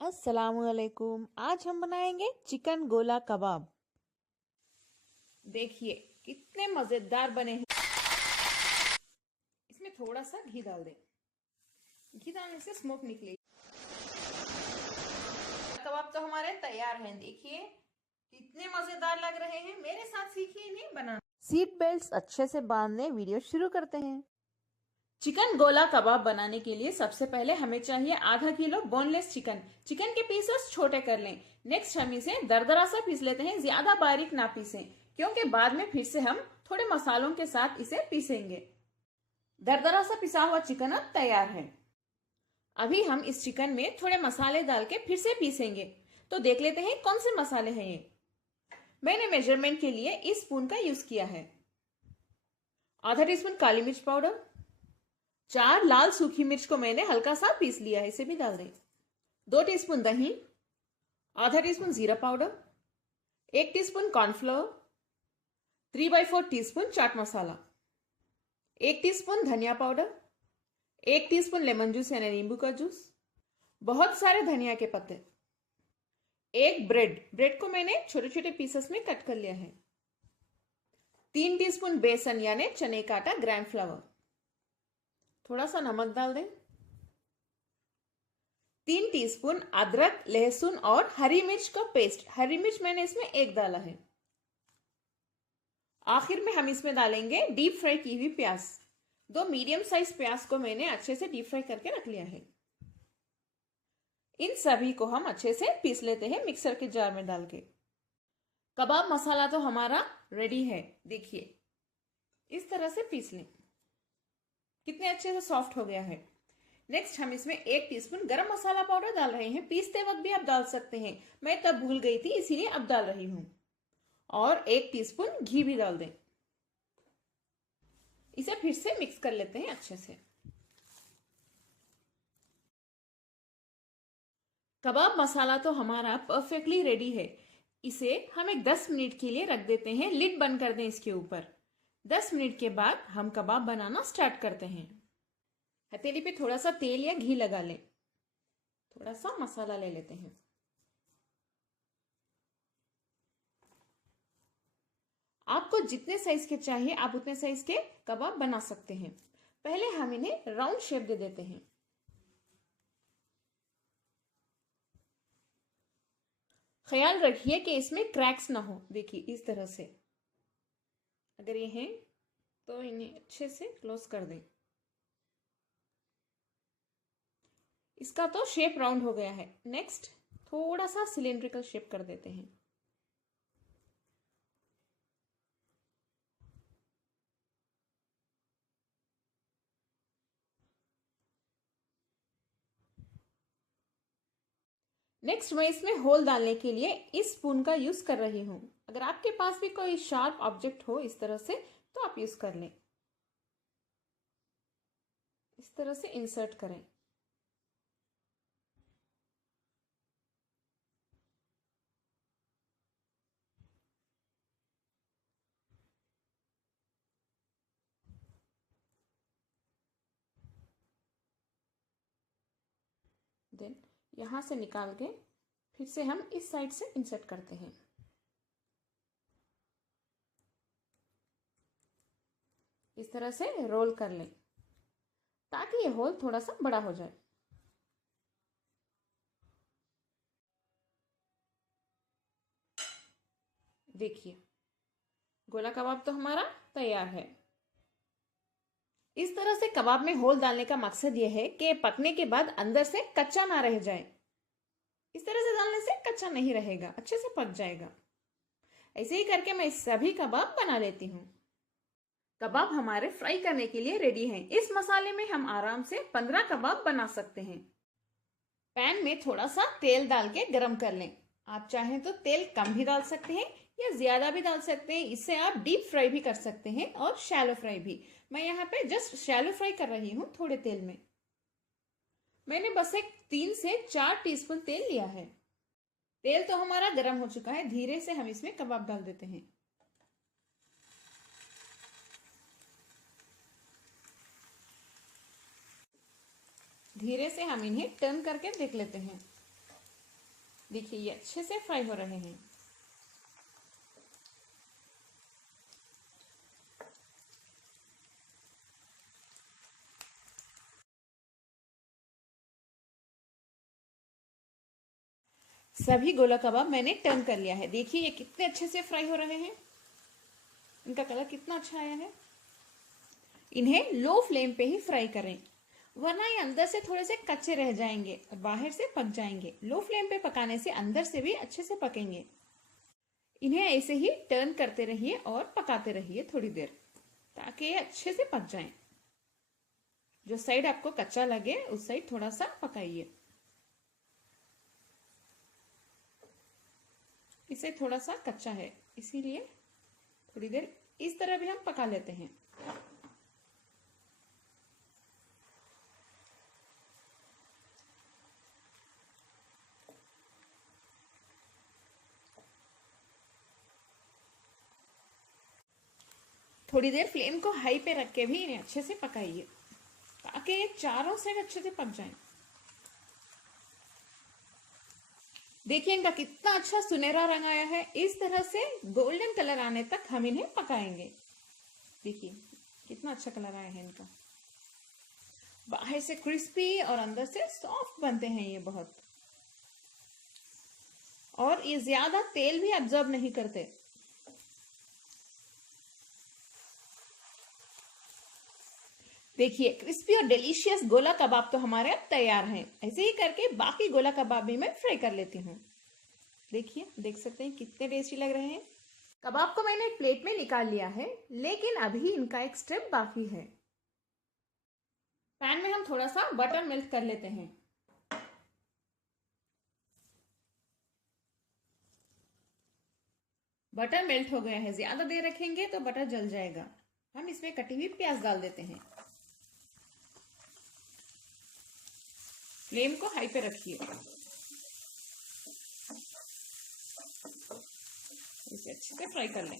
अस्सलामुअलैकुम। आज हम बनाएंगे चिकन गोला कबाब। देखिए कितने मजेदार बने हैं। इसमें थोड़ा सा घी डाल दें। घी डालने से स्मोक निकलेगी। कबाब तो हमारे तैयार हैं। देखिए कितने मजेदार लग रहे हैं। मेरे साथ सीखिए इन्हें बनाना। सीट बेल्ट अच्छे से बांधने। वीडियो शुरू करते हैं। चिकन गोला कबाब बनाने के लिए सबसे पहले हमें चाहिए आधा किलो बोनलेस चिकन। चिकन के पीसेस छोटे कर लें। नेक्स्ट हम इसे दरदरा सा पीस लेते हैं। ज्यादा बारीक ना पीसें क्योंकि बाद में फिर से हम थोड़े मसालों के साथ इसे पीसेंगे। दरदरा सा पिसा हुआ चिकन अब तैयार है। अभी हम इस चिकन में थोड़े मसाले डाल के फिर से पीसेंगे। तो देख लेते हैं कौन से मसाले हैं ये। मैंने मेजरमेंट के लिए इस स्पून का यूज किया है। आधा टीस्पून काली मिर्च पाउडर, 4 लाल सूखी मिर्च को मैंने हल्का सा पीस लिया है, इसे भी डाल दें। 2 टीस्पून दही, आधा टीस्पून जीरा powder, 1 teaspoon cornflour, 3/4 teaspoon chaat masala, 1 teaspoon धनिया पाउडर, 1 टीस्पून लेमन जूस यानी नींबू का जूस, बहुत सारे धनिया के पत्ते, 1 ब्रेड को मैंने छोटे छोटे पीसेस में कट कर लिया है, 3 टीस्पून बेसन यानी चने का आटा ग्राम फ्लावर, थोड़ा सा नमक डाल दें, 3 टीस्पून अदरक लहसुन और हरी मिर्च का पेस्ट। हरी मिर्च मैंने इसमें 1 डाला है। आखिर में हम इसमें डालेंगे डीप फ्राई की हुई प्याज। 2 मीडियम साइज प्याज को मैंने अच्छे से डीप फ्राई करके रख लिया है। इन सभी को हम अच्छे से पीस लेते हैं मिक्सर के जार में डाल के। कबाब मसाला तो हमारा रेडी है। देखिए इस तरह से पीस लें। कितने अच्छे से सॉफ्ट हो गया है। नेक्स्ट हम इसमें 1 टीस्पून गरम मसाला पाउडर डाल रहे हैं। पीसते वक्त भी आप डाल सकते हैं, मैं तब भूल गई थी इसीलिए अब डाल रही हूं। और 1 टीस्पून घी भी डाल दें। इसे फिर से मिक्स कर लेते हैं अच्छे से। कबाब मसाला तो हमारा परफेक्टली रेडी है। इसे हम एक 10 मिनट के लिए रख देते हैं। लिड बंद कर दें इसके ऊपर। 10 मिनट के बाद हम कबाब बनाना स्टार्ट करते हैं। हथेली पे थोड़ा सा तेल या घी लगा लें। थोड़ा सा मसाला ले लेते हैं। आपको जितने साइज के चाहिए आप उतने साइज के कबाब बना सकते हैं। पहले हम इन्हें राउंड शेप दे देते हैं। ख्याल रखिए कि इसमें क्रैक्स ना हो। देखिए इस तरह से अगर ये हैं तो इन्हें अच्छे से क्लोज कर दें। इसका तो शेप राउंड हो गया है। नेक्स्ट थोड़ा सा सिलेंड्रिकल शेप कर देते हैं। नेक्स्ट मैं इसमें होल डालने के लिए इस स्पून का यूज कर रही हूं। अगर आपके पास भी कोई शार्प ऑब्जेक्ट हो इस तरह से तो आप यूज कर लें। इस तरह से इंसर्ट करें। देन यहां से निकाल के फिर से हम इस साइड से इंसर्ट करते हैं। इस तरह से रोल कर लें ताकि ये होल थोड़ा सा बड़ा हो जाए। देखिए गोला कबाब तो हमारा तैयार है। इस तरह से कबाब में होल डालने का मकसद यह है कि पकने के बाद अंदर से कच्चा ना रह जाए। इस तरह से डालने से कच्चा नहीं रहेगा, अच्छे से पक जाएगा। ऐसे ही करके मैं सभी कबाब बना लेती हूँ। कबाब हमारे फ्राई करने के लिए रेडी हैं। इस मसाले में हम आराम से 15 कबाब बना सकते हैं। पैन में थोड़ा सा तेल डाल के गरम कर लें। आप चाहें तो तेल कम भी डाल सकते हैं या ज्यादा भी डाल सकते हैं। इससे आप डीप फ्राई भी कर सकते हैं और शैलो फ्राई भी। मैं यहाँ पे जस्ट शैलो फ्राई कर रही हूँ थोड़े तेल में। मैंने बस एक 3 से 4 टीस्पून तेल लिया है। तेल तो हमारा गर्म हो चुका है। धीरे से हम इसमें कबाब डाल देते हैं। धीरे से हम इन्हें टर्न करके देख लेते हैं। देखिए ये अच्छे से फ्राई हो रहे हैं। सभी गोला कबाब मैंने टर्न कर लिया है। देखिए ये कितने अच्छे से फ्राई हो रहे हैं, इनका कलर कितना अच्छा आया है। इन्हें लो फ्लेम पे ही फ्राई करें, वरना ये अंदर से थोड़े से कच्चे रह जाएंगे और बाहर से पक जाएंगे। लो फ्लेम पे पकाने से अंदर से भी अच्छे से पकेंगे। इन्हें ऐसे ही टर्न करते रहिए और पकाते रहिए थोड़ी देर, ताकि ये अच्छे से पक जाएं। जो साइड आपको कच्चा लगे उस साइड थोड़ा सा पकाइए। इसे थोड़ा सा कच्चा है, इसीलिए थोड़ी देर इस तरह भी हम पका लेते हैं। थोड़ी देर फ्लेम को हाई पे रख के भी इन्हें अच्छे से पकाइए, ताकि ये चारों साइड अच्छे से पक जाएं। देखिए इनका कितना अच्छा सुनहरा रंग आया है। इस तरह से गोल्डन कलर आने तक हम इन्हें पकाएंगे। देखिए कितना अच्छा कलर आया है इनका, बाहर से क्रिस्पी और अंदर से सॉफ्ट बनते हैं ये बहुत। और ये ज्यादा तेल भी अब्जॉर्ब नहीं करते। देखिए क्रिस्पी और डिलीशियस गोला कबाब तो हमारे अब तैयार हैं। ऐसे ही करके बाकी गोला कबाब भी मैं फ्राई कर लेती हूँ। देखिए देख सकते हैं कितने टेस्टी लग रहे हैं। कबाब को मैंने एक प्लेट में निकाल लिया है, लेकिन अभी इनका एक स्टेप बाकी है। पैन में हम थोड़ा सा बटर मेल्ट कर लेते हैं। बटर मेल्ट हो गया है, ज्यादा देर रखेंगे तो बटर जल जाएगा। हम इसमें कटी हुई प्याज डाल देते हैं। फ्लेम को हाई पे रखिए, इसे अच्छे से फ्राई कर लें।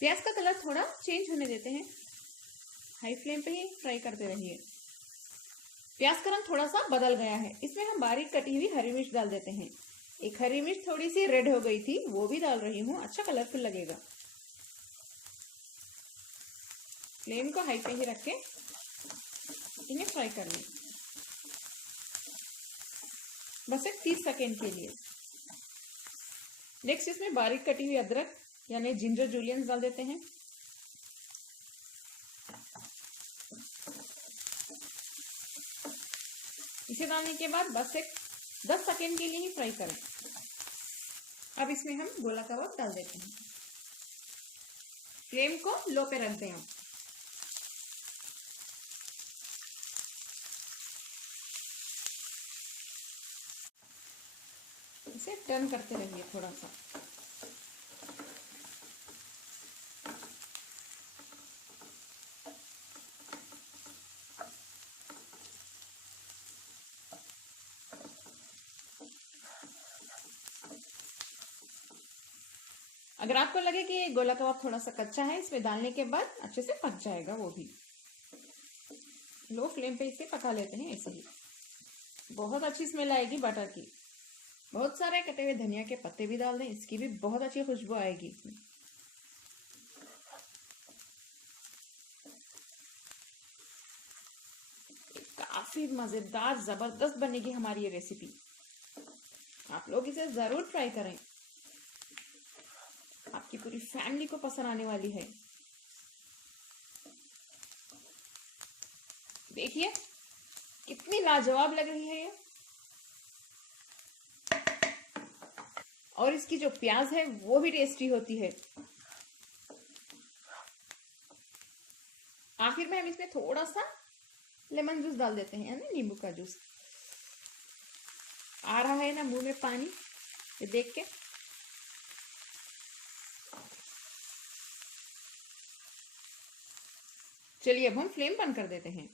प्याज का कलर थोड़ा चेंज होने देते हैं, हाई फ्लेम पे ही फ्राई करते रहिए। प्याज का रंग थोड़ा सा बदल गया है, इसमें हम बारीक कटी हुई हरी मिर्च डाल देते हैं। एक हरी मिर्च थोड़ी सी रेड हो गई थी, वो भी डाल रही हूँ, अच्छा कलरफुल लगेगा। फ्लेम को हाई पे ही रख के इन्हें फ्राई कर लें, बस एक 30 सेकेंड के लिए। नेक्स्ट इसमें बारीक कटी हुई अदरक यानी जिंजर जूलियंस डाल देते हैं। इसे डालने के बाद बस एक 10 सेकेंड के लिए ही फ्राई करें। अब इसमें हम गोला कबाब डाल देते हैं। फ्लेम को लो पे रख दें। इसे टर्न करते रहिए थोड़ा सा। अगर आपको लगे कि गोला कबाब थोड़ा सा कच्चा है, इसमें डालने के बाद अच्छे से पक जाएगा। वो भी लो फ्लेम पे इसे पका लेते हैं। ऐसे ही बहुत अच्छी स्मेल आएगी बटर की। बहुत सारे कटे हुए धनिया के पत्ते भी डाल दें, इसकी भी बहुत अच्छी खुशबू आएगी इसमें। काफी मजेदार जबरदस्त बनेगी हमारी ये रेसिपी। आप लोग इसे जरूर ट्राई करें, आपकी पूरी फैमिली को पसंद आने वाली है। देखिए कितनी लाजवाब लग रही है ये। और इसकी जो प्याज है वो भी टेस्टी होती है। आखिर में हम इसमें थोड़ा सा लेमन जूस डाल देते हैं, ना नींबू का जूस। आ रहा है ना मुंह में पानी ये देख के। चलिए अब हम फ्लेम बंद कर देते हैं।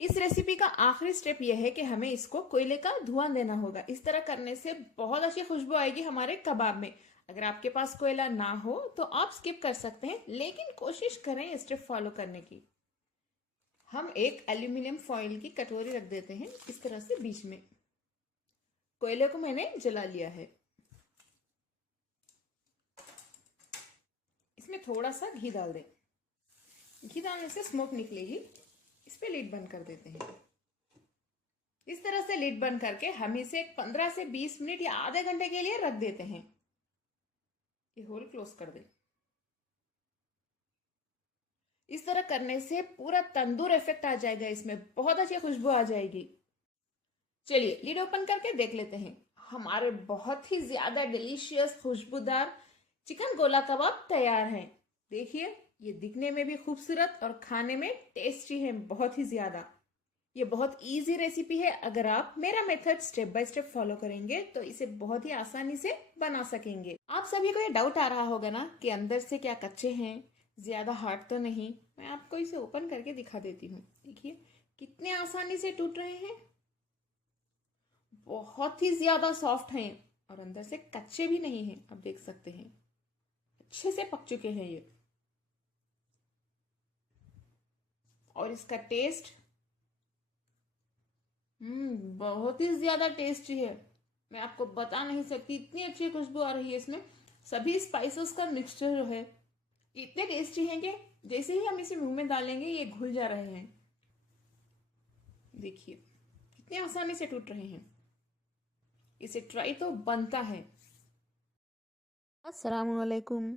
इस रेसिपी का आखिरी स्टेप यह है कि हमें इसको कोयले का धुआं देना होगा। इस तरह करने से बहुत अच्छी खुशबू आएगी हमारे कबाब में। अगर आपके पास कोयला ना हो तो आप स्किप कर सकते हैं, लेकिन कोशिश करें स्टेप फॉलो करने की। हम एक एल्यूमिनियम फॉइल की कटोरी रख देते हैं इस तरह से बीच में। कोयले को मैंने जला लिया है। इसमें थोड़ा सा घी डाल दें। घी डालने से स्मोक निकलेगी। इस पे लिड बंद कर देते हैं। इस तरह से लिड बंद करके हम इसे 15 से 20 मिनट या आधे घंटे के लिए रख देते हैं। ये होल क्लोज कर दें। इस तरह करने से पूरा तंदूर इफेक्ट आ जाएगा, इसमें बहुत अच्छी खुशबू आ जाएगी। चलिए लिड ओपन करके देख लेते हैं। हमारे बहुत ही ज्यादा डिलीशियस खुशबूदार चिकन गोला कबाब तैयार है। देखिए, ये दिखने में भी खूबसूरत और खाने में टेस्टी है बहुत ही ज्यादा। ये बहुत इजी रेसिपी है। अगर आप मेरा method step by step follow करेंगे तो इसे बहुत ही आसानी से बना सकेंगे। आप सभी को ये डाउट आ रहा होगा ना कि अंदर से क्या कच्चे हैं, ज्यादा हार्ड तो नहीं। मैं आपको इसे ओपन करके दिखा देती हूँ। देखिए कितने आसानी से टूट रहे हैं। बहुत ही ज्यादा सॉफ्ट हैं और अंदर से कच्चे भी नहीं हैं। आप देख सकते हैं अच्छे से पक चुके हैं ये। और इसका टेस्ट बहुत ही ज्यादा टेस्टी है। मैं आपको बता नहीं सकती, इतनी अच्छी खुशबू आ रही है इसमें। सभी स्पाइसेस का मिक्सचर जो है इतने टेस्टी हैं कि जैसे ही हम इसे मुंह में डालेंगे ये घुल जा रहे हैं। देखिए कितने आसानी से टूट रहे हैं। इसे ट्राई तो बनता है। अस्सलाम वालेकुम।